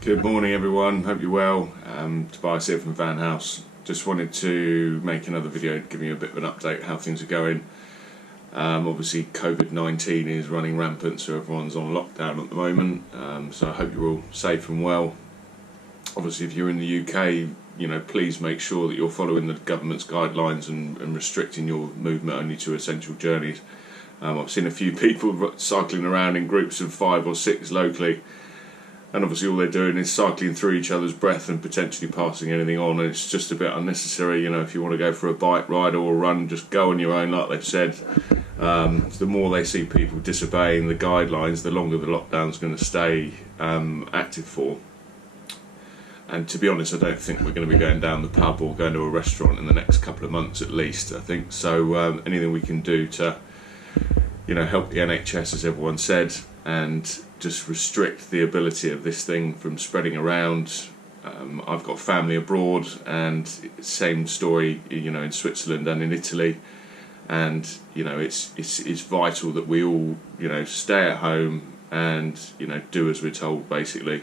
Good morning everyone, hope you're well. Tobias here from Van House. Just wanted to make another video giving you a bit of an update how things are going. Obviously COVID19 is running rampant, so everyone's on lockdown at the moment, so I hope you're all safe and well. Obviously if you're in the UK, please make sure that you're following the government's guidelines and restricting your movement only to essential journeys. I've seen a few people cycling around in groups of 5 or 6 locally, and obviously all they're doing is cycling through each other's breath and potentially passing anything on, and it's just a bit unnecessary. If you want to go for a bike ride or a run, just go on your own like they've said. The more they see people disobeying the guidelines, the longer the lockdown's going to stay active for. And to be honest, I don't think we're going to be going down the pub or going to a restaurant in the next couple of months at least, I think. So anything we can do to help the NHS, as everyone said, and just restrict the ability of this thing from spreading around. I've got family abroad, and same story, in Switzerland and in Italy. And it's vital that we all stay at home and do as we're told, basically.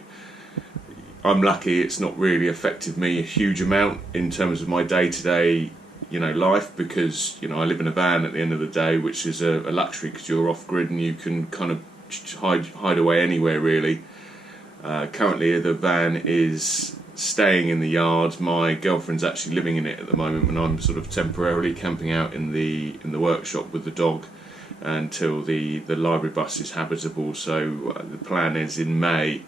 I'm lucky it's not really affected me a huge amount in terms of my day-to-day life, because I live in a van at the end of the day, which is a luxury because you're off grid and you can kind of hide away anywhere really. Currently the van is staying in the yard. My girlfriend's actually living in it at the moment, and I'm sort of temporarily camping out in the workshop with the dog until the library bus is habitable. So the plan is in May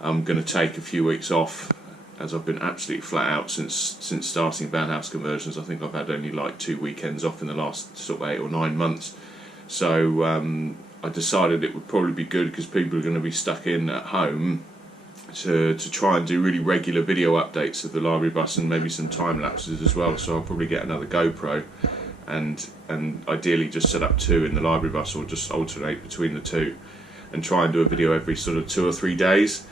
I'm going to take a few weeks off, as I've been absolutely flat out since starting Van House Conversions. I think I've had only like 2 weekends off in the last sort of 8 or 9 months. So I decided it would probably be good, because people are going to be stuck in at home, to try and do really regular video updates of the library bus and maybe some time lapses as well. So I'll probably get another GoPro and ideally just set up 2 in the library bus, or just alternate between the 2, and try and do a video every sort of 2 or 3 days.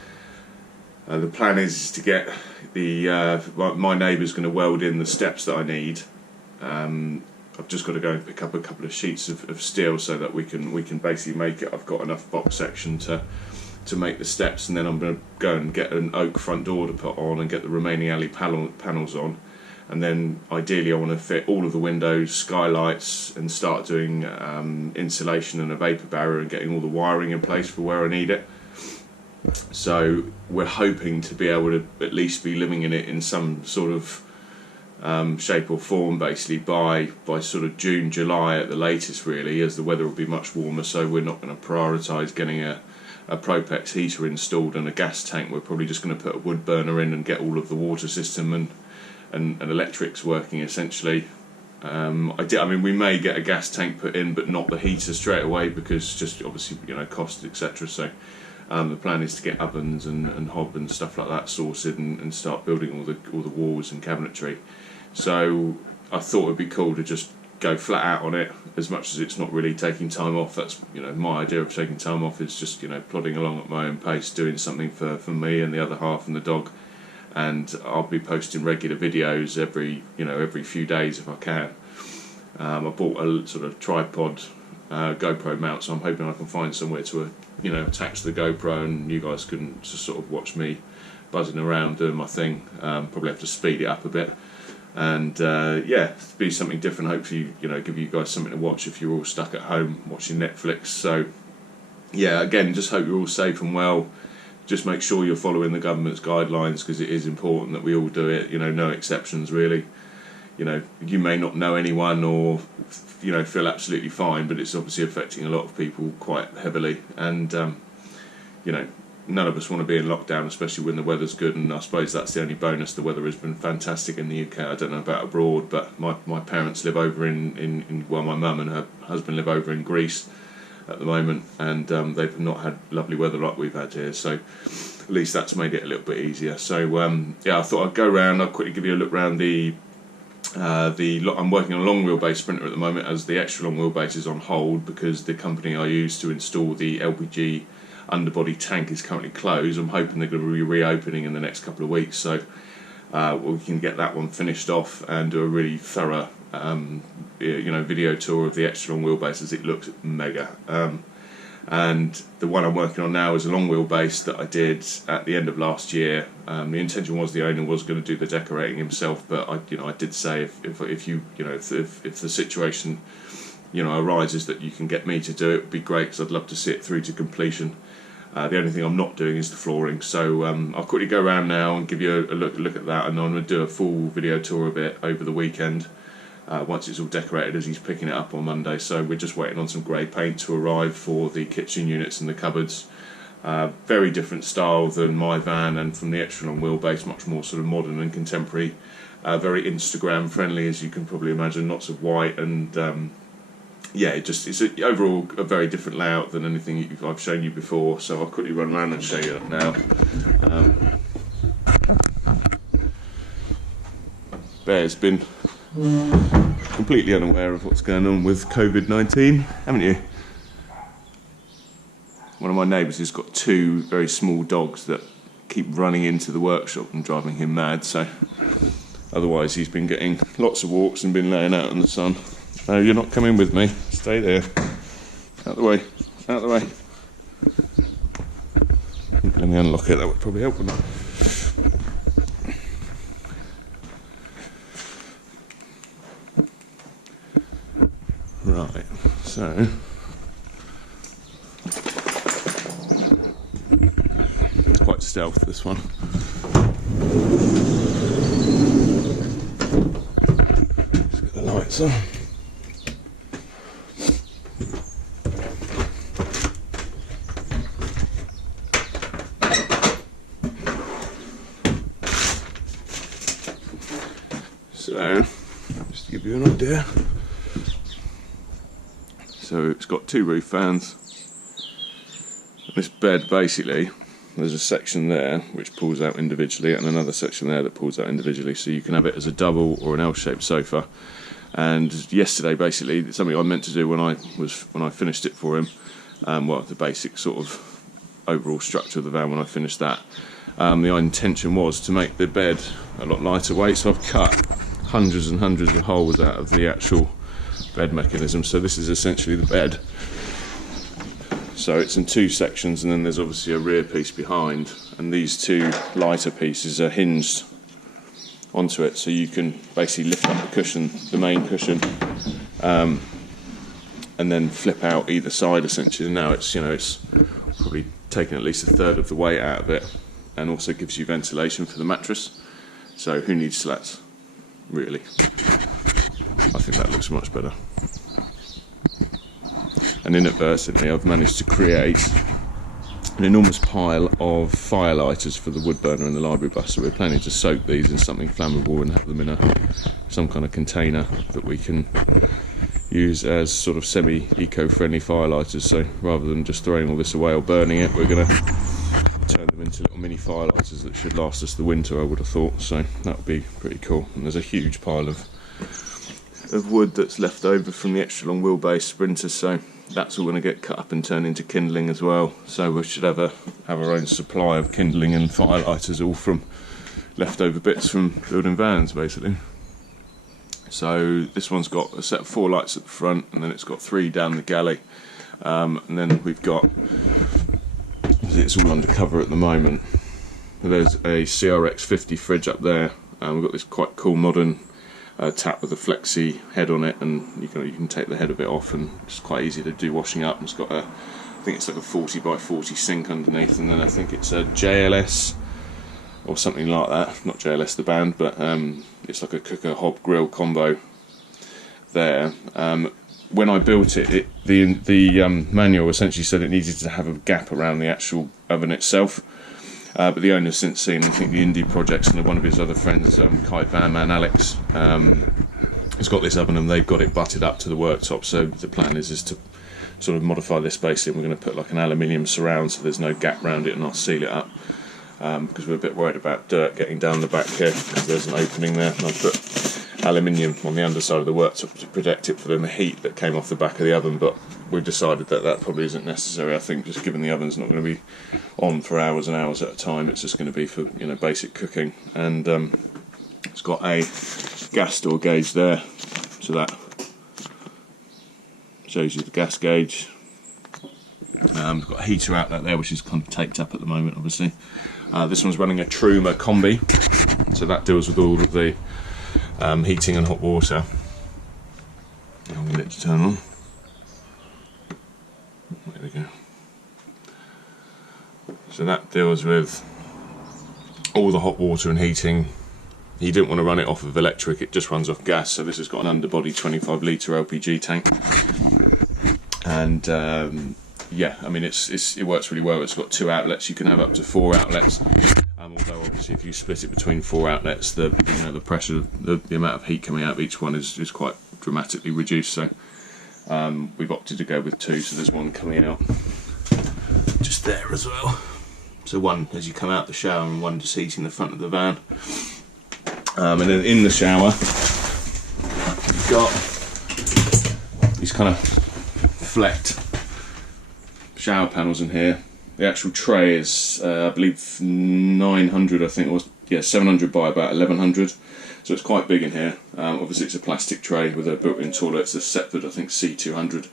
The plan is to get my neighbour's going to weld in the steps that I need. I've just got to go and pick up a couple of sheets of steel so that we can basically make it. I've got enough box section to make the steps, and then I'm going to go and get an oak front door to put on and get the remaining alley panels on, and then ideally I want to fit all of the windows, skylights, and start doing insulation and a vapour barrier and getting all the wiring in place for where I need it. So we're hoping to be able to at least be living in it in some sort of shape or form, basically by sort of June, July at the latest really, as the weather will be much warmer. So we're not going to prioritise getting a Propex heater installed and a gas tank. We're probably just going to put a wood burner in and get all of the water system and electrics working essentially. We may get a gas tank put in, but not the heater straight away, because just obviously cost, etc. So the plan is to get ovens and hob and stuff like that sorted, and start building all the walls and cabinetry. So I thought it'd be cool to just go flat out on it, as much as it's not really taking time off. That's my idea of taking time off, is just plodding along at my own pace, doing something for me and the other half and the dog. And I'll be posting regular videos every few days if I can. I bought a sort of tripod GoPro mount, so I'm hoping I can find somewhere to attach the GoPro, and you guys can just sort of watch me buzzing around doing my thing. Probably have to speed it up a bit, and be something different. Hopefully give you guys something to watch if you're all stuck at home watching Netflix. So yeah, again, just hope you're all safe and well. Just make sure you're following the government's guidelines, because it is important that we all do it. No exceptions really. You may not know anyone or feel absolutely fine, but it's obviously affecting a lot of people quite heavily. And none of us want to be in lockdown, especially when the weather's good. And I suppose that's the only bonus. The weather has been fantastic in the UK. I don't know about abroad, but my parents live over my mum and her husband live over in Greece at the moment, and they've not had lovely weather like we've had here, so at least that's made it a little bit easier. So I thought I'd go around. I'll quickly give you a look around I'm working on a long wheelbase Sprinter at the moment, as the extra long wheelbase is on hold because the company I use to install the LPG underbody tank is currently closed. I'm hoping they're going to be reopening in the next couple of weeks, so we can get that one finished off and do a really thorough video tour of the extra long wheelbase, as it looks mega. And the one I'm working on now is a long wheelbase that I did at the end of last year. The intention was the owner was going to do the decorating himself, but I did say if the situation arises that you can get me to do it, would be great, because I'd love to see it through to completion. The only thing I'm not doing is the flooring, so I'll quickly go around now and give you a look at that, and I'm going to do a full video tour of it over the weekend. Once it's all decorated, as he's picking it up on Monday. So we're just waiting on some grey paint to arrive for the kitchen units and the cupboards. Very different style than my van and from the extra long wheelbase, much more sort of modern and contemporary. Very Instagram friendly, as you can probably imagine, lots of white, and it's overall a very different layout than anything I've shown you before. So I'll quickly run around and show you that now. Bear's been completely unaware of what's going on with COVID-19, haven't you? One of my neighbours has got two very small dogs that keep running into the workshop and driving him mad, so otherwise he's been getting lots of walks and been laying out in the sun. No, you're not coming with me, stay there. Out the way, out the way. Let me unlock it, that would probably help, wouldn't it? Right, so it's quite stealth, this one. Let's get the lights on. So, just to give you an idea. So it's got two roof fans. This bed, basically, there's a section there which pulls out individually, and another section there that pulls out individually, so you can have it as a double or an L-shaped sofa. And yesterday, basically, something I meant to do when I finished it for him, the basic sort of overall structure of the van, when I finished that, the intention was to make the bed a lot lighter weight, so I've cut hundreds and hundreds of holes out of the actual bed mechanism. So this is essentially the bed. So it's in two sections, and then there's obviously a rear piece behind, and these two lighter pieces are hinged onto it, so you can basically lift up the cushion, the main cushion, and then flip out either side essentially. And now it's probably taken at least a third of the weight out of it, and also gives you ventilation for the mattress. So who needs slats, really? I think that looks much better. And inadvertently I've managed to create an enormous pile of fire lighters for the wood burner and the library bus, so we're planning to soak these in something flammable and have them in some kind of container that we can use as sort of semi-eco-friendly fire lighters. So rather than just throwing all this away or burning it, we're going to turn them into little mini fire lighters that should last us the winter, I would have thought. So that would be pretty cool. And there's a huge pile of wood that's left over from the extra long wheelbase Sprinter, so that's all going to get cut up and turned into kindling as well. So we should have our own supply of kindling and fire lighters, all from leftover bits from building vans, basically. So this one's got a set of 4 lights at the front, and then it's got 3 down the galley, and then we've got, it's all undercover at the moment, there's a CRX 50 fridge up there, and we've got this quite cool modern tap with a flexi head on it, and you can take the head of it off, and it's quite easy to do washing up. And it's got I think it's like a 40 by 40 sink underneath, and then I think it's a JLS or something like that, not JLS the band, but it's like a cooker hob grill combo there. When I built it, the manual essentially said it needed to have a gap around the actual oven itself. But the owner's since seen, I think, the indie projects, and one of his other friends, Kite Van Man Alex, has got this oven, and they've got it butted up to the worktop. So the plan is to sort of modify this basically. We're going to put like an aluminium surround, so there's no gap around it, and I'll seal it up, because we're a bit worried about dirt getting down the back here, because there's an opening there. And I'll put aluminium on the underside of the worktop to protect it from the heat that came off the back of the oven, but we've decided that probably isn't necessary. I think just given the oven's not going to be on for hours and hours at a time, it's just going to be for basic cooking. And it's got a gas door gauge there, so that shows you the gas gauge. We've got a heater outlet there, which is kind of taped up at the moment, obviously. This one's running a Truma combi, so that deals with all of the heating and hot water. I'm going to let it turn on. There we go. So that deals with all the hot water and heating. He didn't want to run it off of electric, it just runs off gas. So this has got an underbody 25 litre LPG tank. And yeah, I mean it works really well. It's got 2 outlets. You can have up to 4 outlets. Although obviously if you split it between 4 outlets, the pressure, the amount of heat coming out of each one is quite dramatically reduced. So we've opted to go with 2. So there's one coming out just there as well. So one as you come out the shower and one just heating the front of the van. And then in the shower, you've got these kind of flecked shower panels in here. The actual tray is, I believe, 900, I think it was, yeah, 700 by about 1100. So it's quite big in here. Obviously it's a plastic tray with a built-in toilet. It's a Setford, I think, C200.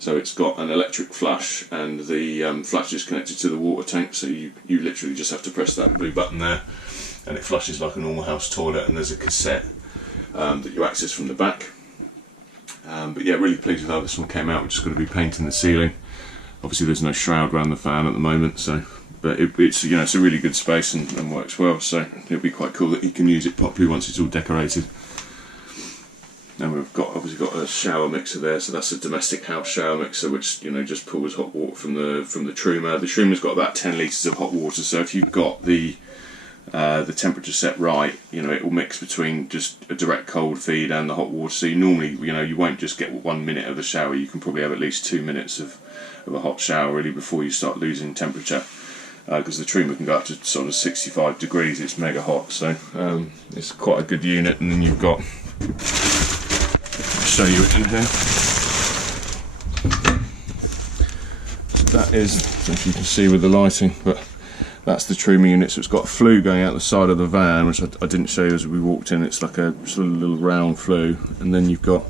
So it's got an electric flush, and the flush is connected to the water tank. So you literally just have to press that blue button there, and it flushes like a normal house toilet. And there's a cassette that you access from the back. But yeah, really pleased with how this one came out. We're just going to be painting the ceiling. Obviously there's no shroud around the fan at the moment, so but it's it's a really good space and works well. So it'll be quite cool that you can use it properly once it's all decorated. And we've obviously got a shower mixer there, so that's a domestic house shower mixer, which just pulls hot water from the Truma. The Truma's got about 10 litres of hot water, so if you've got the temperature set right, it will mix between just a direct cold feed and the hot water. So you normally, you won't just get 1 minute of a shower. You can probably have at least 2 minutes of a hot shower really before you start losing temperature, because the Truma can go up to sort of 65 degrees. It's mega hot, so it's quite a good unit. And then you've got, I'll show you it in here. So that is, if you can see with the lighting, but that's the Truma unit. So it's got a flue going out the side of the van, which I didn't show you as we walked in. It's like a sort of little round flue, and then you've got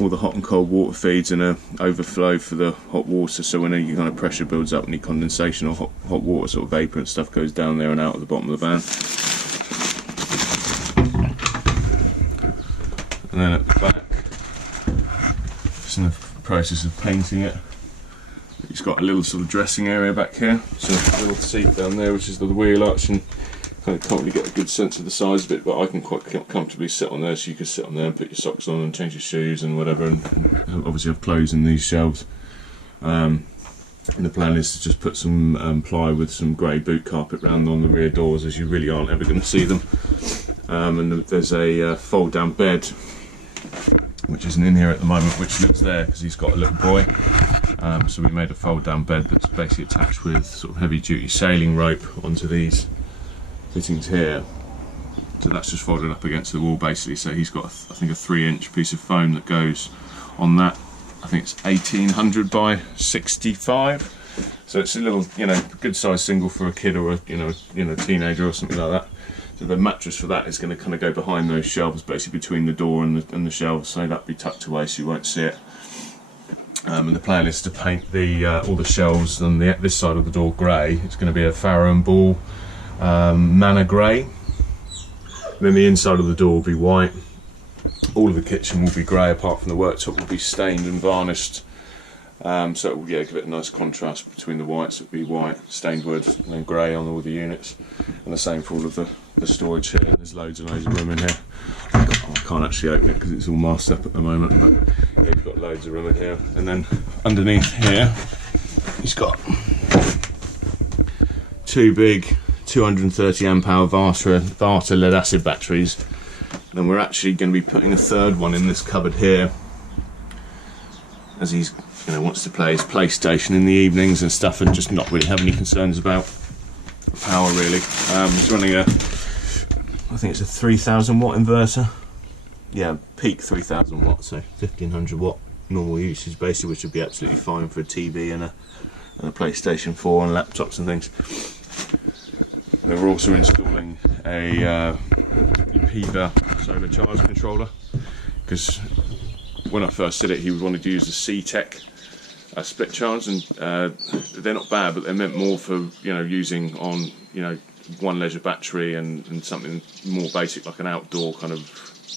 all the hot and cold water feeds and a overflow for the hot water. So when any kind of pressure builds up, any condensation or hot water sort of vapour and stuff goes down there and out of the bottom of the van. And then at the back, just in the process of painting it, it's got a little sort of dressing area back here, so a little seat down there, which is the wheel arch, and kind of can't really get a good sense of the size of it, but I can quite comfortably sit on there. So you can sit on there and put your socks on and change your shoes and whatever, and obviously have clothes in these shelves. And the plan is to just put some ply with some grey boot carpet round on the rear doors, as you really aren't ever going to see them. And there's a fold down bed, which isn't in here at the moment, which lives there because he's got a little boy. So we made a fold down bed that's basically attached with sort of heavy duty sailing rope onto these fittings here. So that's just folded up against the wall basically. So he's got, I think, a 3-inch piece of foam that goes on that. I think it's 1800 by 65. So it's a little, good size single for a kid or a, teenager or something like that. So the mattress for that is going to kind of go behind those shelves, basically between the door and the shelves. So that'll be tucked away so you won't see it. And the plan is to paint all the shelves on this side of the door grey. It's going to be a Farrow and Ball Manor grey. Then the inside of the door will be white. All of the kitchen will be grey, apart from the worktop will be stained and varnished. So it will give it a nice contrast between the whites. It'll be white, stained wood, and then grey on all the units. And the same for all of the storage here. There's loads and loads of room in here. I can't actually open it because it's all masked up at the moment, but yeah, you've got loads of room in here. And then underneath here, he's got 2 big 230 amp hour Varta lead acid batteries. And we're actually going to be putting a 3rd one in this cupboard here, as he's wants to play his PlayStation in the evenings and stuff, and just not really have any concerns about power really. He's running I think it's a 3000 watt inverter. Yeah, peak 3000 watt, so 1500 watt normal usage basically, which would be absolutely fine for a TV and a PlayStation 4 and laptops and things. We're also installing a Piva solar charge controller, because when I first did it, he wanted to use the C-Tech split charge, and they're not bad, but they're meant more for using on one leisure battery and something more basic like an outdoor kind of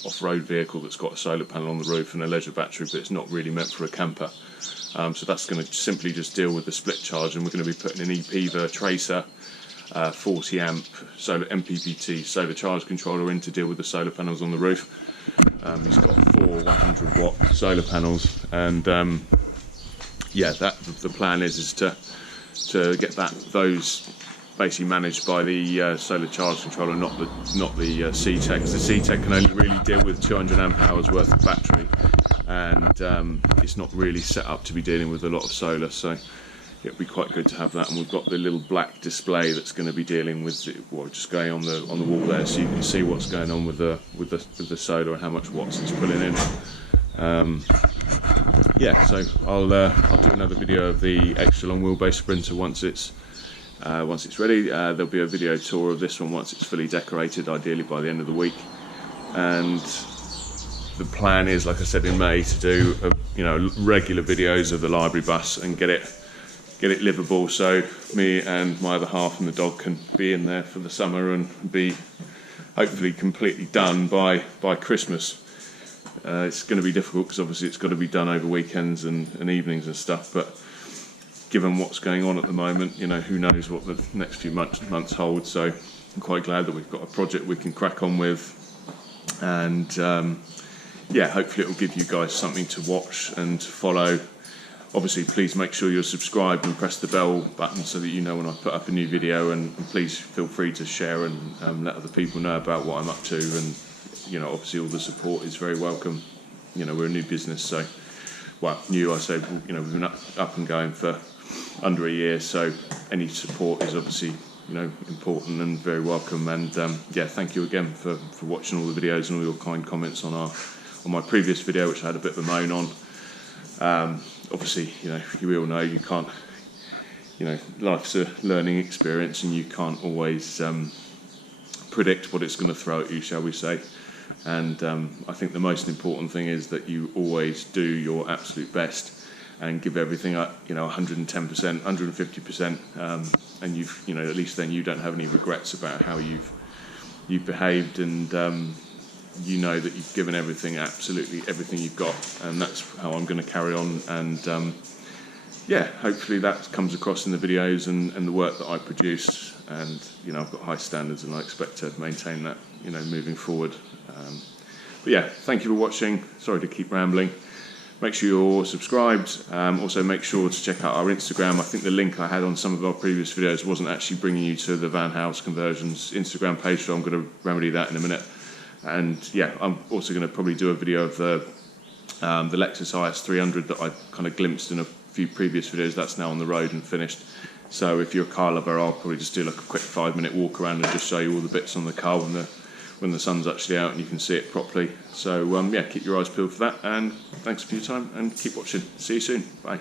off-road vehicle that's got a solar panel on the roof and a leisure battery, but it's not really meant for a camper. So that's going to simply just deal with the split charge, and we're going to be putting an EPVA tracer 40 amp solar MPPT solar charge controller in to deal with the solar panels on the roof. He's got 4 100 watt solar panels, and the plan is to get those basically managed by the solar charge controller, not the C-Tech. The C-Tech can only really deal with 200 amp hours worth of battery, and it's not really set up to be dealing with a lot of solar, so it'd be quite good to have that. And we've got the little black display that's going to be dealing with just going on the wall there, so you can see what's going on with the solar and how much watts it's pulling in. So I'll do another video of the extra long wheelbase Sprinter once it's ready. There'll be a video tour of this one once it's fully decorated, ideally by the end of the week. And the plan is, like I said in May, to do regular videos of the library bus and get it livable, so me and my other half and the dog can be in there for the summer and be hopefully completely done by Christmas. It's going to be difficult because obviously it's got to be done over weekends and evenings and stuff, but given what's going on at the moment, who knows what the next few months hold. So I'm quite glad that we've got a project we can crack on with, and hopefully it will give you guys something to watch and to follow. Obviously, please make sure you're subscribed and press the bell button so that you know when I put up a new video, and please feel free to share and let other people know about what I'm up to. And obviously all the support is very welcome. We're a new business, so new, I say, we've been up and going for under a year, so any support is obviously important and very welcome. And thank you again for watching all the videos and all your kind comments on my previous video, which I had a bit of a moan on. Obviously, we all know you can't, life's a learning experience, and you can't always predict what it's going to throw at you, shall we say. And I think the most important thing is that you always do your absolute best and give everything up, 110%, 150%, and you've, at least then you don't have any regrets about how you've behaved, and that you've given everything, absolutely everything you've got, and that's how I'm going to carry on. And hopefully that comes across in the videos and the work that I produce. And I've got high standards, and I expect to maintain that, moving forward. Thank you for watching. Sorry to keep rambling. Make sure you're subscribed. Also make sure to check out our Instagram. I think the link I had on some of our previous videos wasn't actually bringing you to the Van House Conversions Instagram page, so I'm going to remedy that in a minute. And I'm also going to probably do a video of the Lexus IS 300 that I kind of glimpsed in a few previous videos. That's now on the road and finished. So if you're a car lover, I'll probably just do like a quick 5-minute walk around and just show you all the bits on the car when the sun's actually out and you can see it properly. So keep your eyes peeled for that, and thanks for your time and keep watching. See you soon. Bye.